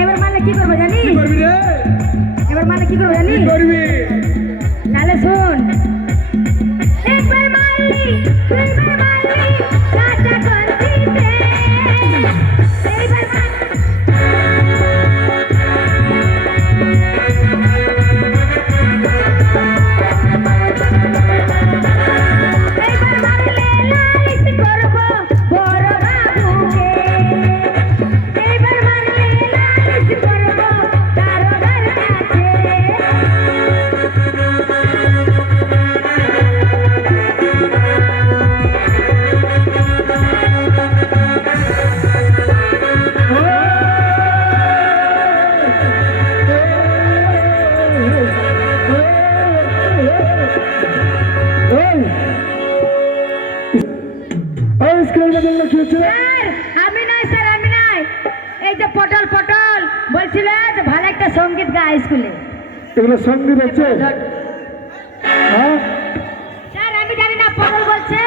এবার মারলে কি করবো জানি? কি করবি রে? এবার মারলে কি করবো জানি? কি করবি? তাহলে শোন, একবার মারলি দুইবার মারলি কাটা করছিতে, এইবার আমি নাই স্যার, আমি নাই। এই যে পটল পটল বলছিল যে ভালো একটা সঙ্গীত গায় স্কুলে। এগুলো সঙ্গীত হচ্ছে? হ্যাঁ স্যার আমি জানি না, পটল বলছে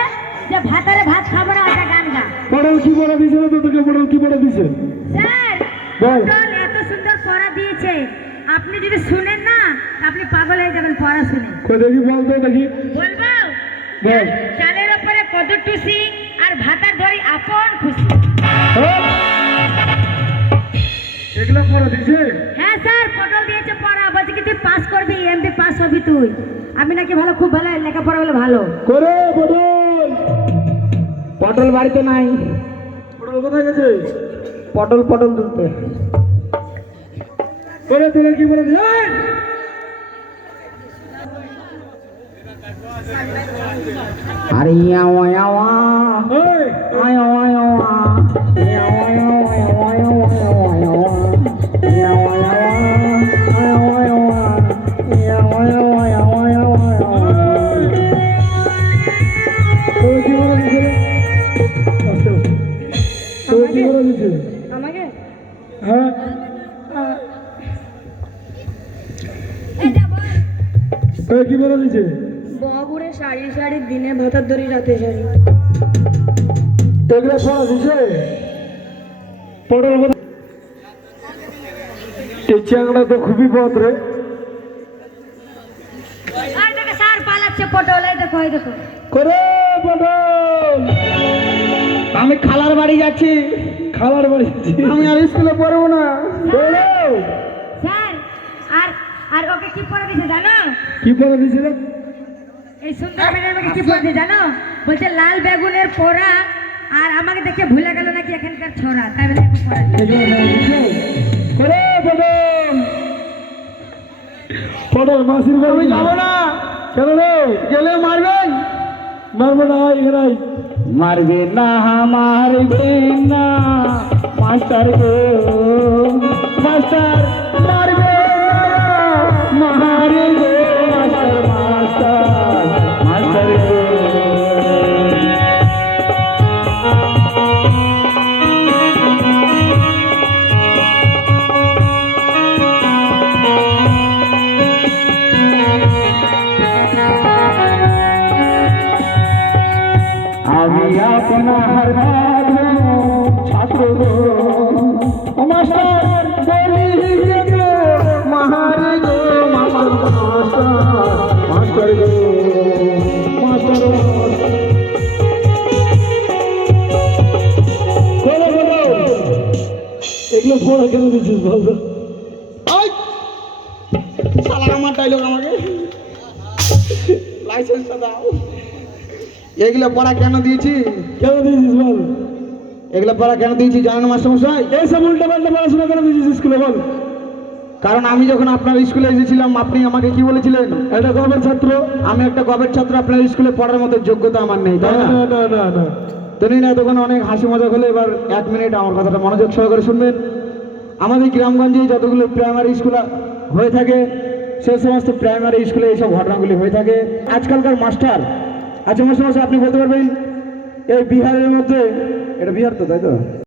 যে ভাতারে ভাত খাবো না, একটা গান গা। পটল কি পড়া দিয়েছে না তোকে? পটল কি পড়া দিয়েছে? স্যার বল। পটল এত সুন্দর পড়া দিয়েছে, আপনি যদি শুনেন না আপনি পাগল হয়ে যাবেন পড়া শুনে। কই দেখি, বল তো দেখি। বলবো? বল। চালের উপরে কদর টুসি আর ভাতার ধরি আপন খুশি। হ্যাঁ? এগুলো পড়া দিয়েছে? হ্যাঁ স্যার, পটল দিয়েছে পড়া, বলছে কি তুই পাস করবি, এমবি পাস হবি তুই। আমি নাকি ভালো, খুব ভালো লেখাপড়া বলে ভালো। করে পটল। পটল বাড়িতে নাই। পটল কোথায় গেছে? পটল পটল তুলতে। করে তোরা কি পড়া দিয়েছে? আরে ইয়াওয়া ইয়াওয়া এই, আয়া আয়া ইয়াওয়া ইয়াওয়া ইয়াওয়া ইয়াওয়া ইয়াওয়া ইয়াওয়া ইয়াওয়া তোরা কি পড়া দিয়েছে রে? আস্তে আস্তে। তোরা কি পড়া দিয়েছে? আমাকে হ্যাঁ তোরা কি পড়া দিয়েছে? বগুড়ে সারি সারি দিনে ভাতার ধরি রাতে সারি। এগুলো পড়া দিয়েছে? পটল কোথায়? এই চ্যাংড়া তো খুবই পথ রে। আর দেখো স্যার পালাচ্ছে পটল, এই দেখো এই দেখো। করে পটল। আমি খালার বাড়ি যাচ্ছি। খালার বাড়ি যাচ্ছি। আমি আর স্কুলে পড়বো না। বলো। স্যার আর আর ওকে কি পড়া দিয়েছে জানো? কি পড়া দিয়েছিল? এই সুন্দর মেয়ের আমাকে কি পড়া দিয়েছে জানো? বলছে লাল বেগুনের পোড়া, আর আমাকে দেখে ভুলে গেল নাকি এখানকার ছোড়া, তাই বলে একটু পড়া দিয়েছে। করে পটল। পটল মাসির বাড়ি। আমি যাবো না। কেন রে? গেলে মারবেন। মারবো না, এখানে আয়। মারবে না মারবে না মাস্টার গো, মাস্টার মারবে না মারে গো, মাস্টার মাস্টার মাস্টার গো। আমি আপনার ছাত্র গো, মাস্টার বলি গো, মাহারে গো, মাস্টার মাস্টার গো, মাস্টার বলো বলো। এগুলো পড়া কেন দিচ্ছিস বল তো? সালার আমার ডাইলগ, আমাকে লাইসেন্সটা দাও। এগুলো পড়া কেন দিয়েছি? কেন দিয়েছিস বল? এগুলো পড়া কেন দিয়েছি জানেন মাস্টারমশাই? এইসব উল্টা পাল্টা পড়াশোনা কেন দিয়েছিস স্কুলে বল? কারণ আমি যখন আপনার স্কুলে এসেছিলাম আপনি আমাকে কি বলেছিলেন? একটা গভর্নমেন্ট ছাত্র। আমি একটা গবেট ছাত্র, আপনার স্কুলে পড়ার মতো যোগ্যতা আমার নেই, তাই না না? না না না। তুমি না তখন অনেক হাসি মজা হলে, এবার 1 মিনিট আমার কথাটা মনোযোগ সহকারে শুনবেন। আমাদের গ্রামগঞ্জে যতগুলো প্রাইমারি স্কুল হয়ে থাকে সেই সমস্ত প্রাইমারি স্কুলে এইসব ঘটনাগুলি হয়ে থাকে। আজকালকার মাস্টার, আচ্ছা মাস্টার আপনি বলতে পারবেন এই বিহারের মধ্যে, এটা বিহার তো তাই তো?